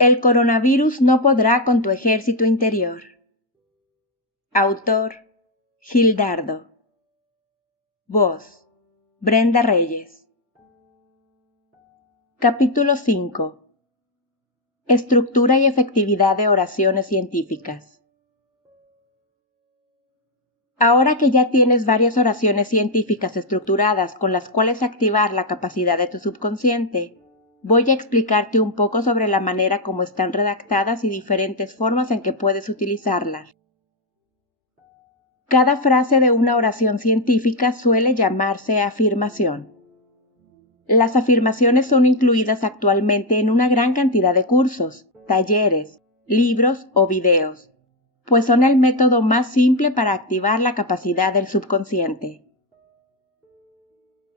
El coronavirus no podrá con tu ejército interior. Autor: Gildardo. Voz: Brenda Reyes. Capítulo 5. Estructura y efectividad de oraciones científicas. Ahora que ya tienes varias oraciones científicas estructuradas con las cuales activar la capacidad de tu subconsciente, voy a explicarte un poco sobre la manera como están redactadas y diferentes formas en que puedes utilizarlas. Cada frase de una oración científica suele llamarse afirmación. Las afirmaciones son incluidas actualmente en una gran cantidad de cursos, talleres, libros o videos, pues son el método más simple para activar la capacidad del subconsciente.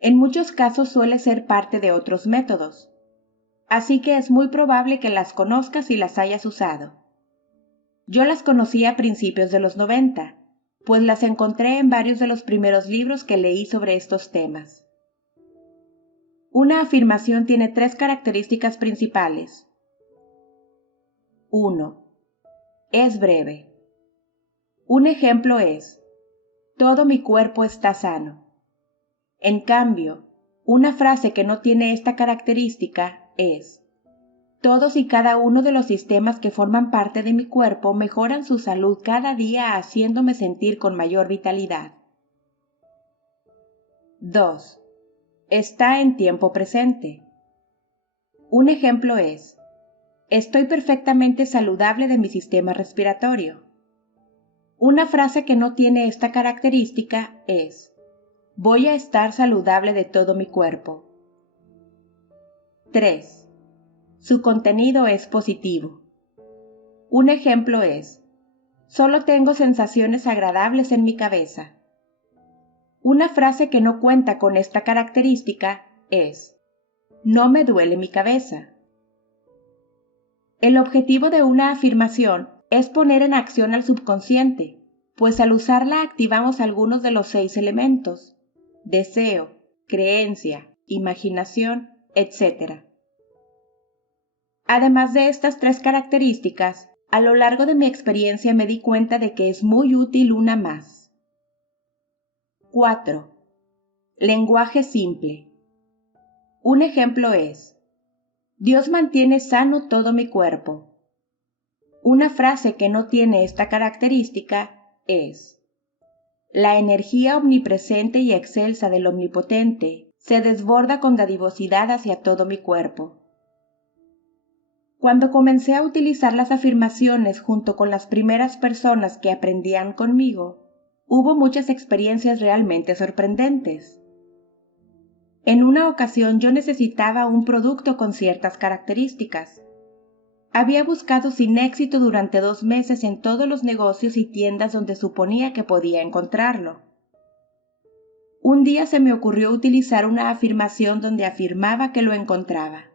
En muchos casos suele ser parte de otros métodos, así que es muy probable que las conozcas y las hayas usado. Yo las conocí a principios de los 90, pues las encontré en varios de los primeros libros que leí sobre estos temas. Una afirmación tiene 3 características principales. 1. Es breve. Un ejemplo es: todo mi cuerpo está sano. En cambio, una frase que no tiene esta característica es: todos y cada uno de los sistemas que forman parte de mi cuerpo mejoran su salud cada día haciéndome sentir con mayor vitalidad. 2. Está en tiempo presente. Un ejemplo es: estoy perfectamente saludable de mi sistema respiratorio. Una frase que no tiene esta característica es: voy a estar saludable de todo mi cuerpo. 3. Su contenido es positivo. Un ejemplo es: solo tengo sensaciones agradables en mi cabeza. Una frase que no cuenta con esta característica es: no me duele mi cabeza. El objetivo de una afirmación es poner en acción al subconsciente, pues al usarla activamos algunos de los 6 elementos: deseo, creencia, imaginación, etc. Además de estas 3 características, a lo largo de mi experiencia me di cuenta de que es muy útil una más. 4. Lenguaje simple. Un ejemplo es: Dios mantiene sano todo mi cuerpo. Una frase que no tiene esta característica es: la energía omnipresente y excelsa del Omnipotente se desborda con dadivosidad hacia todo mi cuerpo. Cuando comencé a utilizar las afirmaciones junto con las primeras personas que aprendían conmigo, hubo muchas experiencias realmente sorprendentes. En una ocasión yo necesitaba un producto con ciertas características. Había buscado sin éxito durante 2 meses en todos los negocios y tiendas donde suponía que podía encontrarlo. Un día se me ocurrió utilizar una afirmación donde afirmaba que lo encontraba.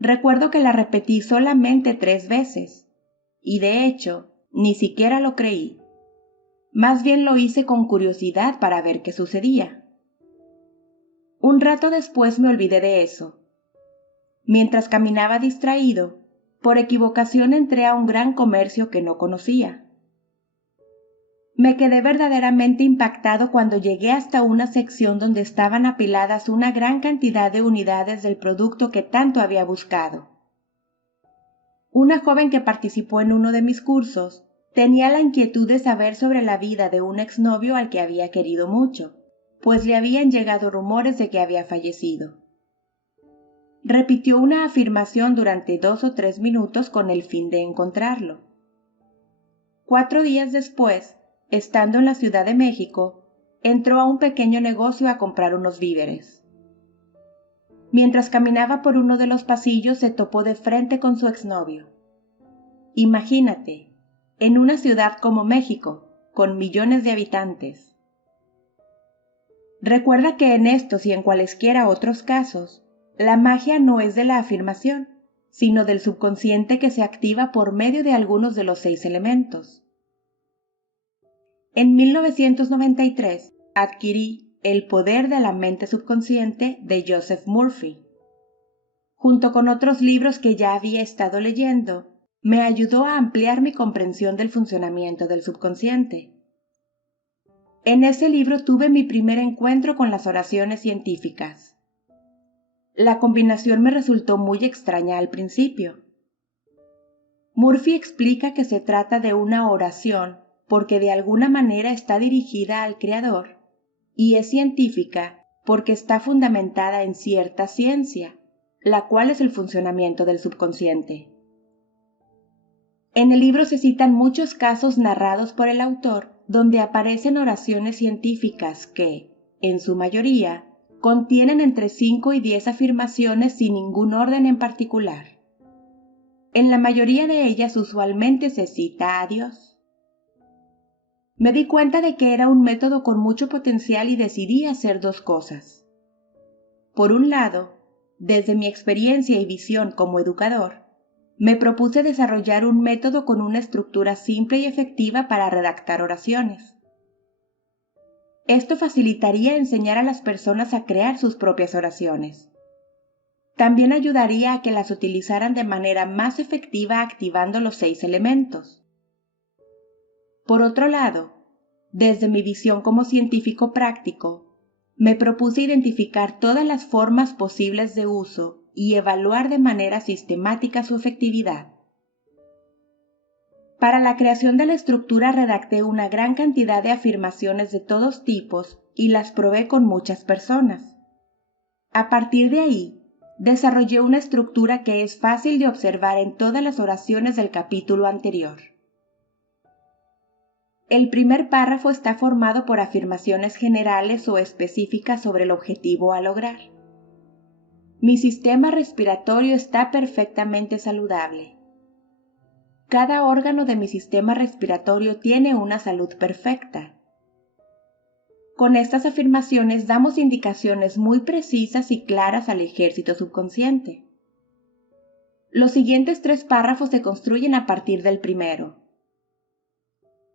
Recuerdo que la repetí solamente 3 veces, y de hecho, ni siquiera lo creí. Más bien lo hice con curiosidad para ver qué sucedía. Un rato después me olvidé de eso. Mientras caminaba distraído, por equivocación entré a un gran comercio que no conocía. Me quedé verdaderamente impactado cuando llegué hasta una sección donde estaban apiladas una gran cantidad de unidades del producto que tanto había buscado. Una joven que participó en uno de mis cursos tenía la inquietud de saber sobre la vida de un exnovio al que había querido mucho, pues le habían llegado rumores de que había fallecido. Repitió una afirmación durante 2 o 3 minutos con el fin de encontrarlo. 4 días después, estando en la Ciudad de México, entró a un pequeño negocio a comprar unos víveres. Mientras caminaba por uno de los pasillos se topó de frente con su exnovio. Imagínate, en una ciudad como México, con millones de habitantes. Recuerda que en estos y en cualesquiera otros casos, la magia no es de la afirmación, sino del subconsciente que se activa por medio de algunos de los 6 elementos. En 1993 adquirí El poder de la mente subconsciente de Joseph Murphy. junto con otros libros que ya había estado leyendo, me ayudó a ampliar mi comprensión del funcionamiento del subconsciente. En ese libro tuve mi primer encuentro con las oraciones científicas. La combinación me resultó muy extraña al principio. Murphy explica que se trata de una oración porque de alguna manera está dirigida al Creador, y es científica porque está fundamentada en cierta ciencia, la cual es el funcionamiento del subconsciente. En el libro se citan muchos casos narrados por el autor donde aparecen oraciones científicas que, en su mayoría, contienen entre 5 y 10 afirmaciones sin ningún orden en particular. En la mayoría de ellas usualmente se cita a Dios. Me di cuenta de que era un método con mucho potencial y decidí hacer dos cosas. Por un lado, desde mi experiencia y visión como educador, me propuse desarrollar un método con una estructura simple y efectiva para redactar oraciones. Esto facilitaría enseñar a las personas a crear sus propias oraciones. También ayudaría a que las utilizaran de manera más efectiva activando los 6 elementos. Por otro lado, desde mi visión como científico práctico, me propuse identificar todas las formas posibles de uso y evaluar de manera sistemática su efectividad. Para la creación de la estructura redacté una gran cantidad de afirmaciones de todos tipos y las probé con muchas personas. A partir de ahí, desarrollé una estructura que es fácil de observar en todas las oraciones del capítulo anterior. El primer párrafo está formado por afirmaciones generales o específicas sobre el objetivo a lograr. Mi sistema respiratorio está perfectamente saludable. Cada órgano de mi sistema respiratorio tiene una salud perfecta. Con estas afirmaciones damos indicaciones muy precisas y claras al ejército subconsciente. Los siguientes 3 párrafos se construyen a partir del primero.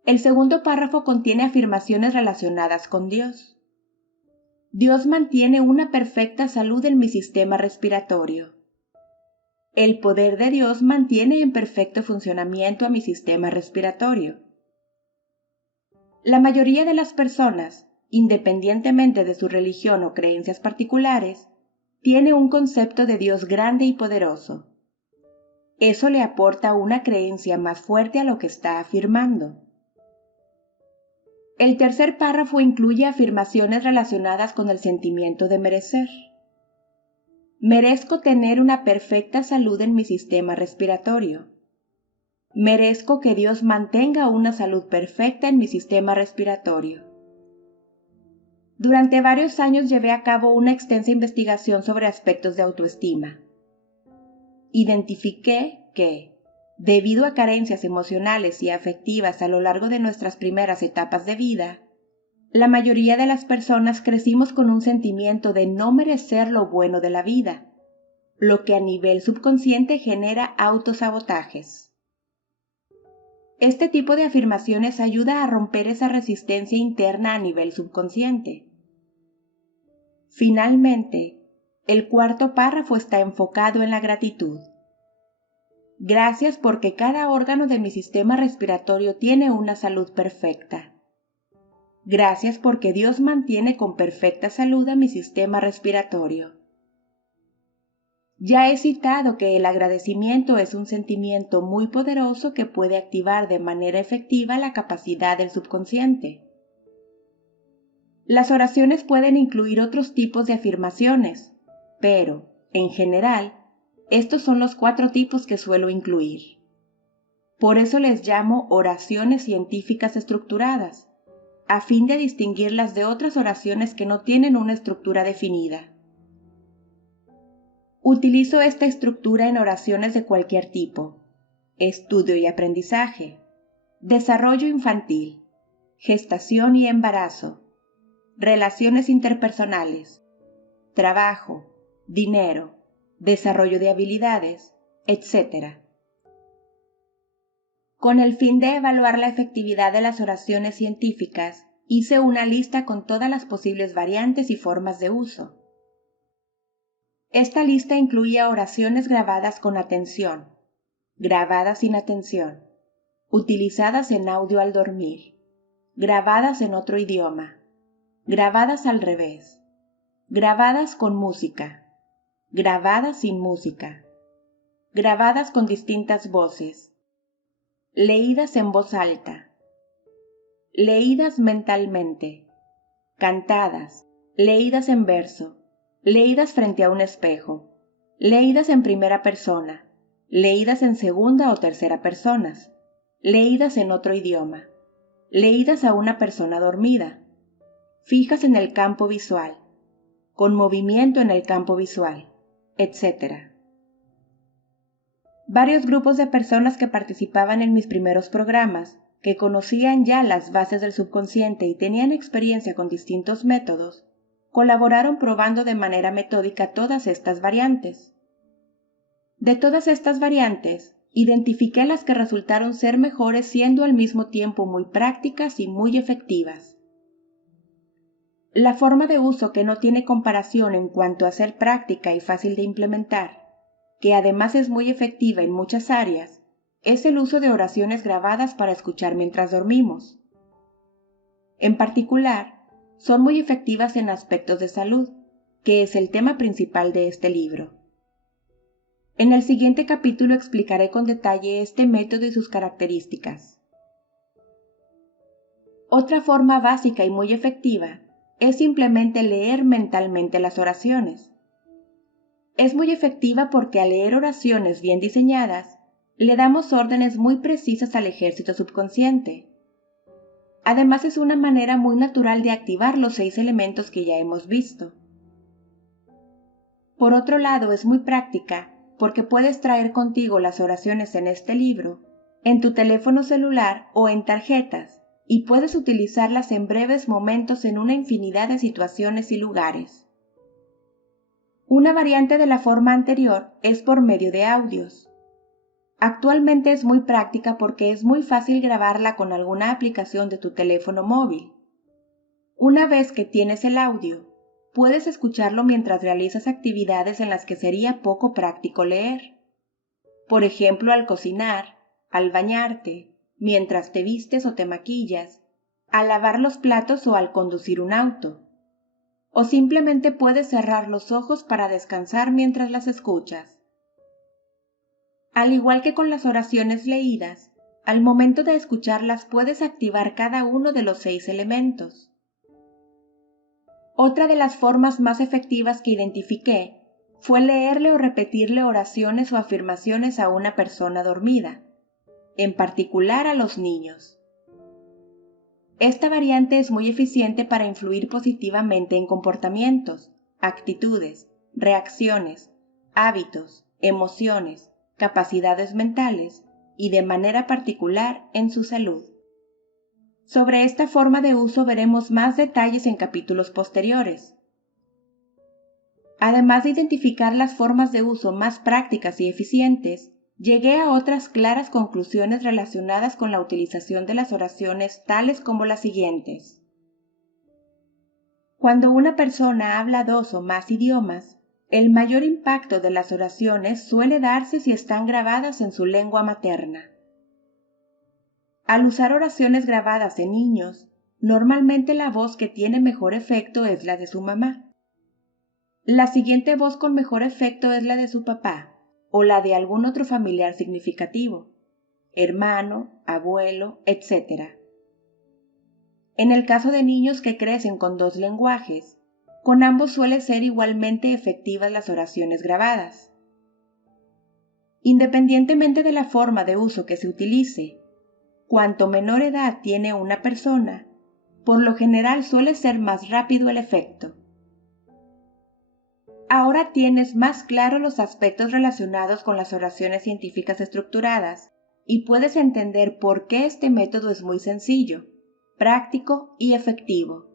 El segundo párrafo contiene afirmaciones relacionadas con Dios. Dios mantiene una perfecta salud en mi sistema respiratorio. El poder de Dios mantiene en perfecto funcionamiento a mi sistema respiratorio. La mayoría de las personas, independientemente de su religión o creencias particulares, tiene un concepto de Dios grande y poderoso. Eso le aporta una creencia más fuerte a lo que está afirmando. El tercer párrafo incluye afirmaciones relacionadas con el sentimiento de merecer. Merezco tener una perfecta salud en mi sistema respiratorio. Merezco que Dios mantenga una salud perfecta en mi sistema respiratorio. Durante varios años llevé a cabo una extensa investigación sobre aspectos de autoestima. Identifiqué que, debido a carencias emocionales y afectivas a lo largo de nuestras primeras etapas de vida, la mayoría de las personas crecimos con un sentimiento de no merecer lo bueno de la vida, lo que a nivel subconsciente genera autosabotajes. Este tipo de afirmaciones ayuda a romper esa resistencia interna a nivel subconsciente. Finalmente, el cuarto párrafo está enfocado en la gratitud. Gracias porque cada órgano de mi sistema respiratorio tiene una salud perfecta. Gracias porque Dios mantiene con perfecta salud a mi sistema respiratorio. Ya he citado que el agradecimiento es un sentimiento muy poderoso que puede activar de manera efectiva la capacidad del subconsciente. Las oraciones pueden incluir otros tipos de afirmaciones, pero, en general, estos son los 4 tipos que suelo incluir. Por eso les llamo oraciones científicas estructuradas, a fin de distinguirlas de otras oraciones que no tienen una estructura definida. Utilizo esta estructura en oraciones de cualquier tipo: estudio y aprendizaje, desarrollo infantil, gestación y embarazo, relaciones interpersonales, trabajo, dinero, desarrollo de habilidades, etc. Con el fin de evaluar la efectividad de las oraciones científicas, hice una lista con todas las posibles variantes y formas de uso. Esta lista incluía oraciones grabadas con atención, grabadas sin atención, utilizadas en audio al dormir, grabadas en otro idioma, grabadas al revés, grabadas con música, grabadas sin música, grabadas con distintas voces, leídas en voz alta, leídas mentalmente, cantadas, leídas en verso, leídas frente a un espejo, leídas en primera persona, leídas en segunda o tercera personas, leídas en otro idioma, leídas a una persona dormida, fijas en el campo visual, con movimiento en el campo visual, etc. Varios grupos de personas que participaban en mis primeros programas, que conocían ya las bases del subconsciente y tenían experiencia con distintos métodos, colaboraron probando de manera metódica todas estas variantes. De todas estas variantes, identifiqué las que resultaron ser mejores siendo al mismo tiempo muy prácticas y muy efectivas. La forma de uso que no tiene comparación en cuanto a ser práctica y fácil de implementar, que además es muy efectiva en muchas áreas, es el uso de oraciones grabadas para escuchar mientras dormimos. En particular, son muy efectivas en aspectos de salud, que es el tema principal de este libro. En el siguiente capítulo explicaré con detalle este método y sus características. Otra forma básica y muy efectiva es simplemente leer mentalmente las oraciones. Es muy efectiva porque al leer oraciones bien diseñadas, le damos órdenes muy precisas al ejército subconsciente. Además es una manera muy natural de activar los 6 elementos que ya hemos visto. Por otro lado, es muy práctica porque puedes traer contigo las oraciones en este libro, en tu teléfono celular o en tarjetas, y puedes utilizarlas en breves momentos en una infinidad de situaciones y lugares. Una variante de la forma anterior es por medio de audios. Actualmente es muy práctica porque es muy fácil grabarla con alguna aplicación de tu teléfono móvil. Una vez que tienes el audio, puedes escucharlo mientras realizas actividades en las que sería poco práctico leer. Por ejemplo, al cocinar, al bañarte, mientras te vistes o te maquillas, al lavar los platos o al conducir un auto. O simplemente puedes cerrar los ojos para descansar mientras las escuchas. Al igual que con las oraciones leídas, al momento de escucharlas puedes activar cada uno de los 6 elementos. Otra de las formas más efectivas que identifiqué fue leerle o repetirle oraciones o afirmaciones a una persona dormida, en particular a los niños. Esta variante es muy eficiente para influir positivamente en comportamientos, actitudes, reacciones, hábitos, emociones, capacidades mentales y de manera particular en su salud. Sobre esta forma de uso veremos más detalles en capítulos posteriores. Además de identificar las formas de uso más prácticas y eficientes, llegué a otras claras conclusiones relacionadas con la utilización de las oraciones, tales como las siguientes. Cuando una persona habla 2 o más idiomas, el mayor impacto de las oraciones suele darse si están grabadas en su lengua materna. Al usar oraciones grabadas en niños, normalmente la voz que tiene mejor efecto es la de su mamá. La siguiente voz con mejor efecto es la de su papá, o la de algún otro familiar significativo, hermano, abuelo, etc. En el caso de niños que crecen con 2 lenguajes, con ambos suele ser igualmente efectivas las oraciones grabadas. Independientemente de la forma de uso que se utilice, cuanto menor edad tiene una persona, por lo general suele ser más rápido el efecto. Ahora tienes más claro los aspectos relacionados con las oraciones científicas estructuradas y puedes entender por qué este método es muy sencillo, práctico y efectivo.